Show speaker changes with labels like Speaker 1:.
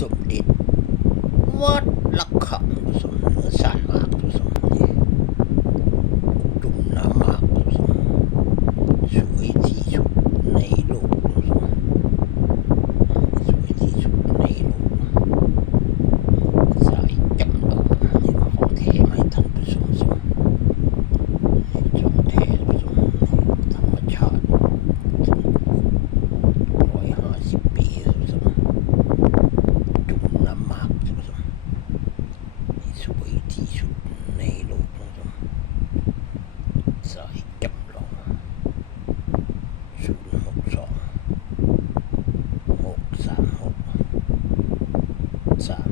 Speaker 1: สมเด็จวัดละคังสม สวยที่สุดในโลกนะครับสายจำลองศูนย์หกสองหกสามหกสาม